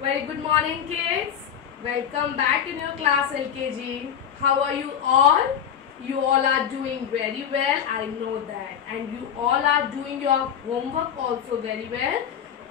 Very good morning, kids. Welcome back in your class LKG. How are you all? You all are doing very well. I know that. And you all are doing your homework also very well.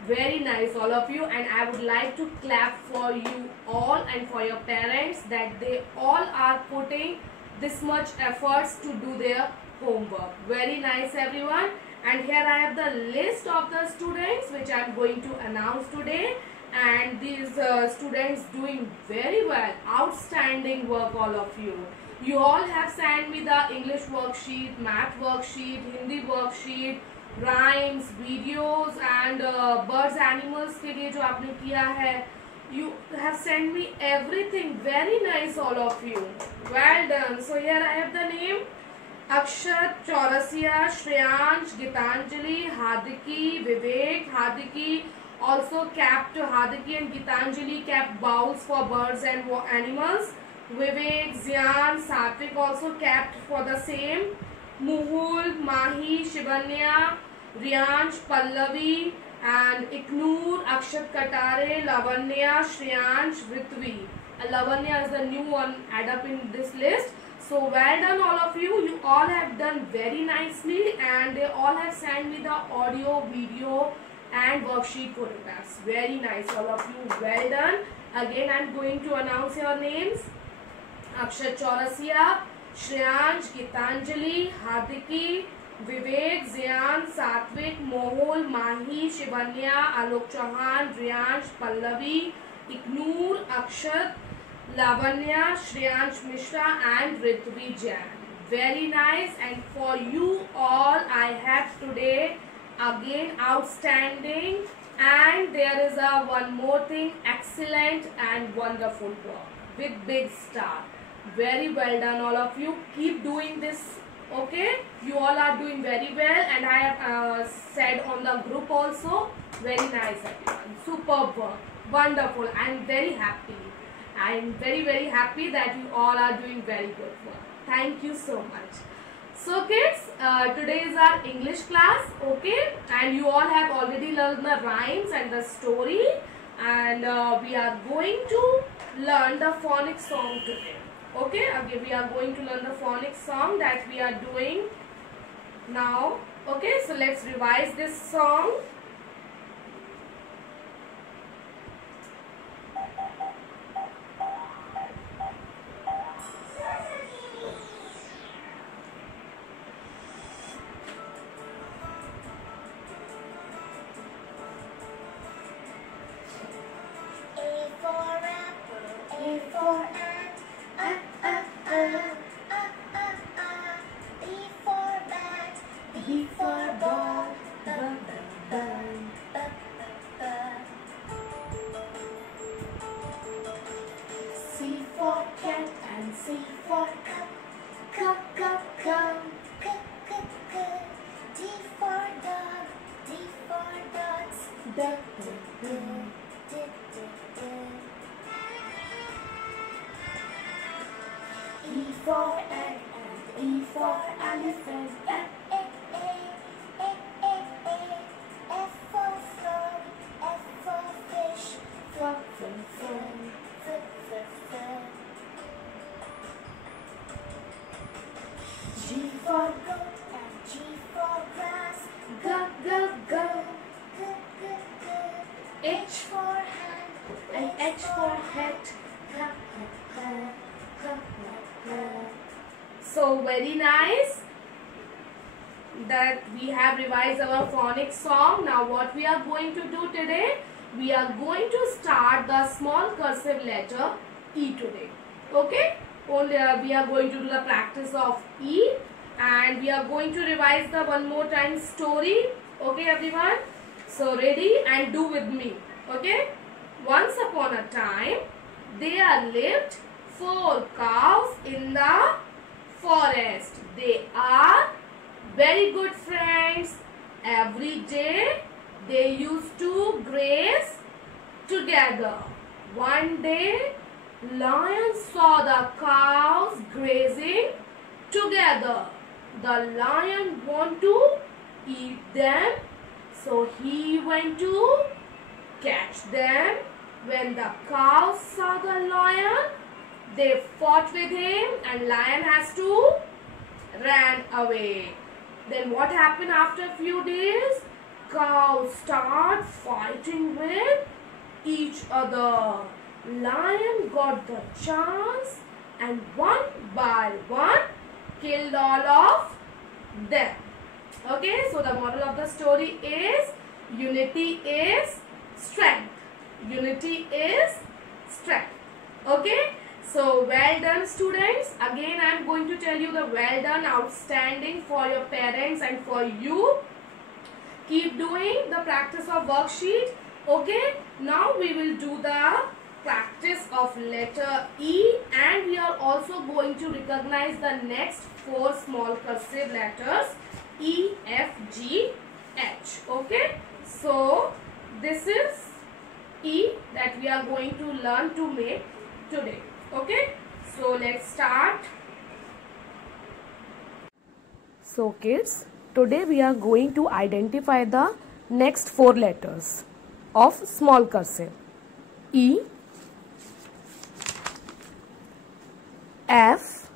Very nice, all of you. And I would like to clap for you all and for your parents that they all are putting this much efforts to do their homework. Very nice, everyone. And here I have the list of the students which I am going to announce today, and these students doing very well, outstanding work, all of you all have sent me the English worksheet, math worksheet, Hindi worksheet, rhymes, videos and birds animals के लिए जो आपने किया है, you have sent me everything. Very nice, all of you. Well done. So here I have the name: Akshat, Chaurasia, Shreyansh, Gitanjali, Hadiki, Vivek. Hadiki also capped, Hadiki and Gitanjali capped bowls for birds and animals. Vivek, Zian, Satvik also capped for the same. Muhul, Mahi, Shivanya, Riyansh, Pallavi and Iknoor, Akshat Katare, Lavanya, Shreyansh, Ritvi. Lavanya is the new one add up in this list. So well done, all of you. You all have done very nicely and they all have sent me the audio, video and worksheet photographs. Very nice, all of you. Well done. Again, I am going to announce your names: Akshat Chaurasia, Shreyansh, Gitanjali, Hadiki, Vivek, Zian, Satvik, Mohul, Mahi, Shivanya, Alok Chauhan, Riyansh, Pallavi, Iknoor, Akshat, Lavanya, Shreyansh Mishra and Ritvi Jain. Very nice. And for you all I have today again outstanding, and there is a one more thing: excellent and wonderful work with big star. Very well done, all of you. Keep doing this. Okay, you all are doing very well, and I have said on the group also. Very nice, everyone. Superb work. Wonderful. I am very happy. I am very happy that you all are doing very good work. Thank you so much. So kids, today is our English class, okay, and you all have already learned the rhymes and the story, and we are going to learn the phonics song today. Okay, again we are going to learn the phonics song that we are doing now. Okay, so let's revise this song. E for egg and E for elephant. F for frog, F for fish, frog, G for goat and G for grass. Go. H for hand and H for hat. So very nice that we have revised our phonics song. Now what we are going to do today, we are going to start the small cursive letter E today. Okay, only we are going to do the practice of E, and we are going to revise the one more time story. Okay everyone, so ready and do with me. Okay, once upon a time there lived 4 cows in the forest. They are very good friends. Every day they used to graze together. One day lion saw the cows grazing together. The lion wanted to eat them, so he went to catch them When the cows saw the lion, they fought with him and lion has to ran away. Then what happened after a few days? Cows start fighting with each other. Lion got the chance and one by one killed all of them. Okay, so the moral of the story is unity is strength. Unity is strength. Okay, so well done students. Again I am going to tell you the well done, outstanding for your parents and for you. Keep doing the practice of worksheet. Okay, now we will do the practice of letter E, and we are also going to recognize the next 4 small cursive letters E, F, G, H. Okay, so this is E that we are going to learn to make today. Okay, so let's start. So kids, today we are going to identify the next 4 letters of small cursive. E, F,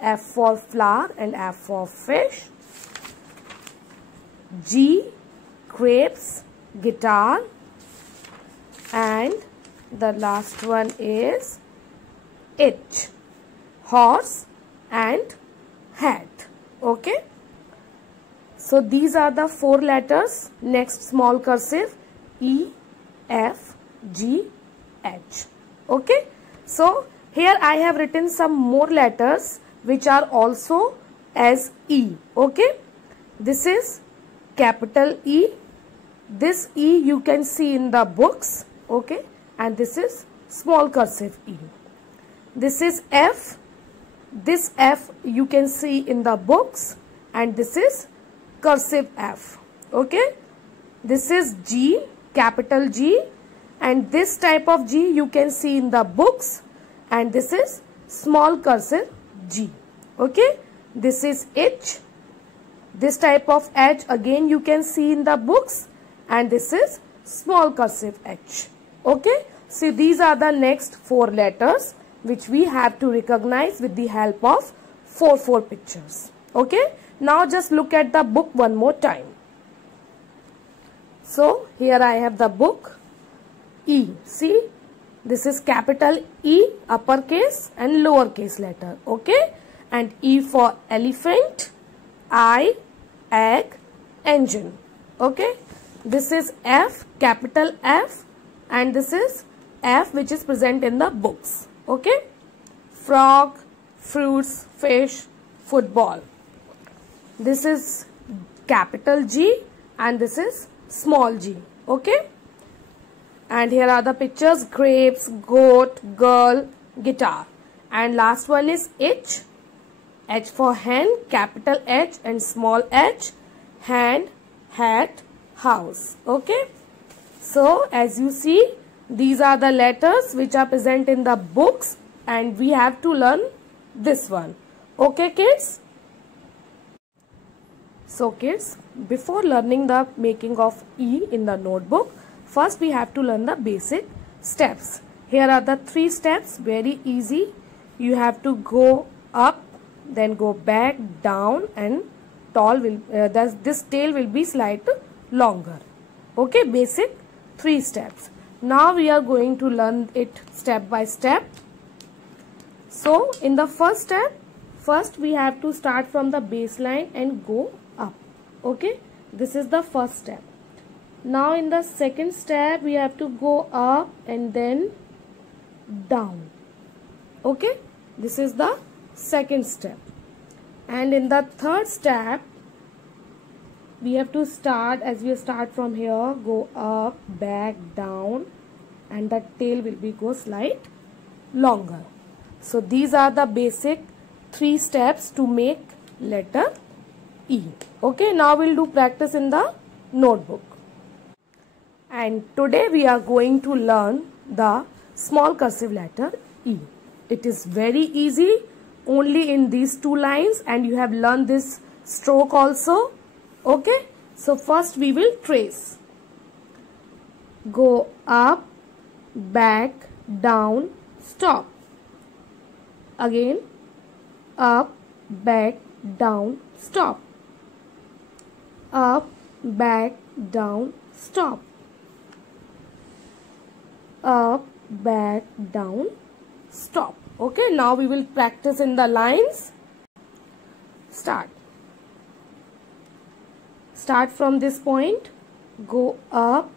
F for flower and F for fish. G, grapes, guitar. And the last one is H, horse and hat. Okay. So these are the 4 letters, next small cursive, E, F, G, H. Okay. So here I have written some more letters which are also as E. Okay. This is capital E. This E you can see in the books. Okay. And this is small cursive E. This is F. This F you can see in the books. And this is cursive F. Okay. This is G, capital G. And this type of G you can see in the books. And this is small cursive G. Okay. This is H. This type of H again you can see in the books. And this is small cursive H. Okay. So these are the next 4 letters which we have to recognize with the help of 4 pictures. Okay. Now just look at the book one more time. So here I have the book E. See, this is capital E, uppercase and lowercase letter. Okay. And E for elephant, I, egg, engine. Okay. This is F, capital F, and this is F which is present in the books. Okay. Frog, fruits, fish, football. This is capital G and this is small g. Okay. And here are the pictures: grapes, goat, girl, guitar. And last one is H. H for hen, capital H and small h. Hand, hat, house. Okay. So as you see, these are the letters which are present in the books and we have to learn this one. Okay kids. So kids, before learning the making of E in the notebook, first we have to learn the basic steps. Here are the 3 steps, very easy. You have to go up, then go back, down, and this tail will be slightly longer. Okay, basic 3 steps. Now we are going to learn it step by step. So in the first step, first we have to start from the baseline and go up. Okay, this is the first step. Now in the second step we have to go up and then down. Okay, this is the second step. And in the third step we have to start, as we start from here, go up, back, down, and the tail will be go slight longer. So these are the basic 3 steps to make letter E. Okay, now we'll do practice in the notebook. And today we are going to learn the small cursive letter E. It is very easy, only in these 2 lines, and you have learned this stroke also. Okay, so first we will trace. Go up, back, down, stop. Again, up, back, down, stop. Up, back, down, stop. Up, back, down, stop. Okay, now we will practice in the lines. Start from this point, go up,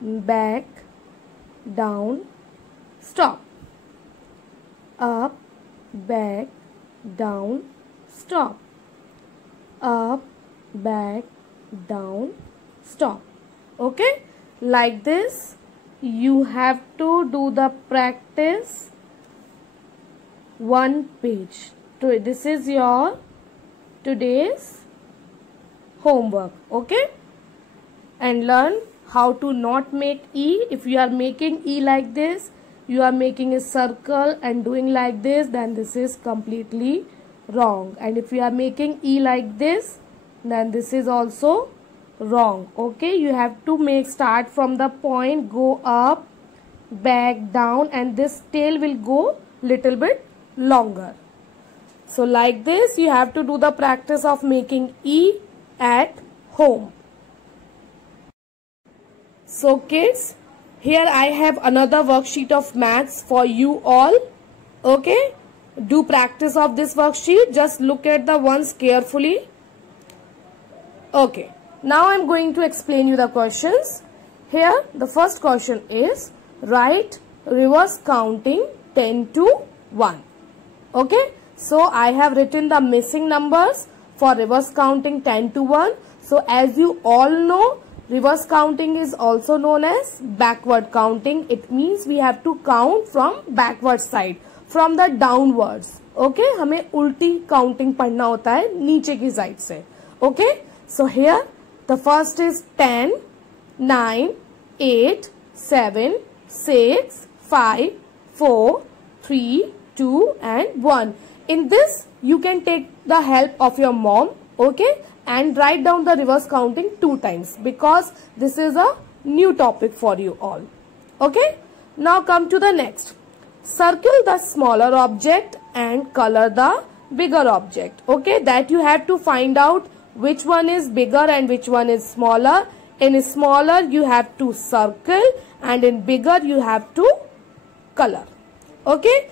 back, down, stop. Up, back, down, stop. Up, back, down, stop. Okay, like this you have to do the practice one page. So this is your today's homework. Okay, and learn how to not make E. If you are making E like this, you are making a circle and doing like this, then this is completely wrong. And if you are making E like this, then this is also wrong. Okay, you have to start from the point, go up, back, down, and this tail will go little bit longer. So like this you have to do the practice of making E at home. So kids, here I have another worksheet of maths for you all. Okay, do practice of this worksheet. Just look at the ones carefully. Okay, now I am going to explain you the questions. Here the first question is, write reverse counting 10 to 1. Okay, so I have written the missing numbers for reverse counting 10 to 1. So as you all know, reverse counting is also known as backward counting. It means we have to count from backward side, from the downwards. Okay, हमें उल्टी counting पढ़ना होता है नीचे की side से. Okay, so here the first is 10, 9, 8, 7, 6, 5, 4, 3, 2 and 1. In this you can take the help of your mom. Okay, and write down the reverse counting 2 times because this is a new topic for you all. Okay, now come to the next. Circle the smaller object and color the bigger object. Okay, that you have to find out which one is bigger and which one is smaller. In smaller you have to circle and in bigger you have to color. Okay,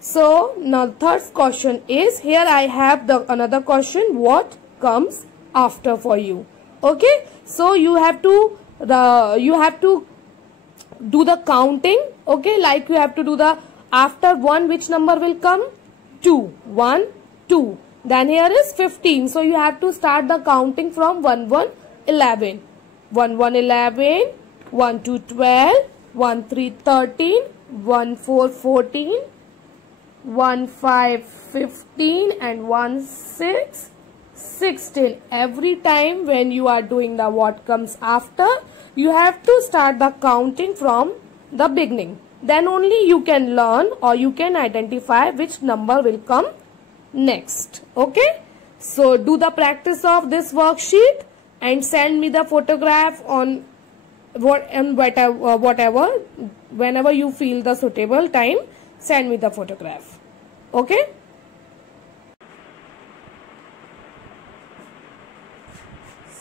so now third question is, here I have the another question, what comes after for you. Okay, so you have to do the counting. Okay, like you have to do the after 1 which number will come? 2. 1, 2. Then here is 15. So you have to start the counting from 1, 1, 11. 1, 1, 11. 1, 2, 12. 1, 3, 13. 1, 4, 14. 1, 5, 15. And 1, 6, 16. Every time when you are doing the what comes after, you have to start the counting from the beginning. Then only you can learn or you can identify which number will come next. Okay, so do the practice of this worksheet and send me the photograph on whatever whenever you feel the suitable time, send me the photograph. Okay,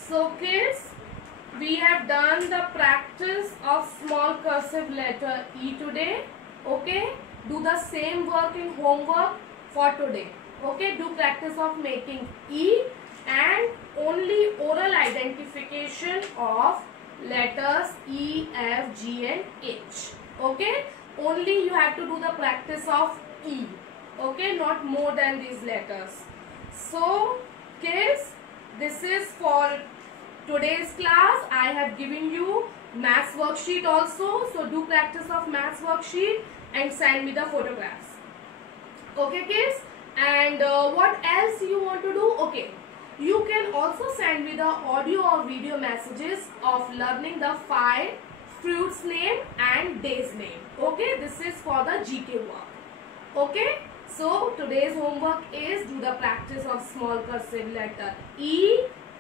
so kids, we have done the practice of small cursive letter E today. Okay, do the same work in homework for today. Okay, do practice of making E and only oral identification of letters E, F, G and H. Okay, only you have to do the practice of E. Okay, not more than these letters. So kids, this is for today's class. I have given you maths worksheet also. So do practice of maths worksheet and send me the photographs. Okay kids, and what else you want to do? Okay, you can also send me the audio or video messages of learning the 5 fruits name and days name. Okay, this is for the GK work. Okay, so today's homework is do the practice of small cursive letter E,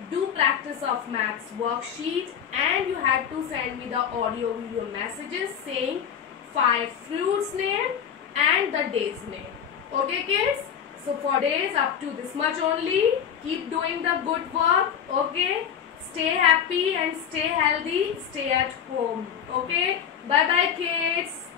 do practice of maths worksheet, and you have to send me the audio video messages saying 5 fruits name and the day's name. Okay kids? So for days up to this much only. Keep doing the good work. Okay? Stay happy and stay healthy. Stay at home. Okay? Bye bye kids.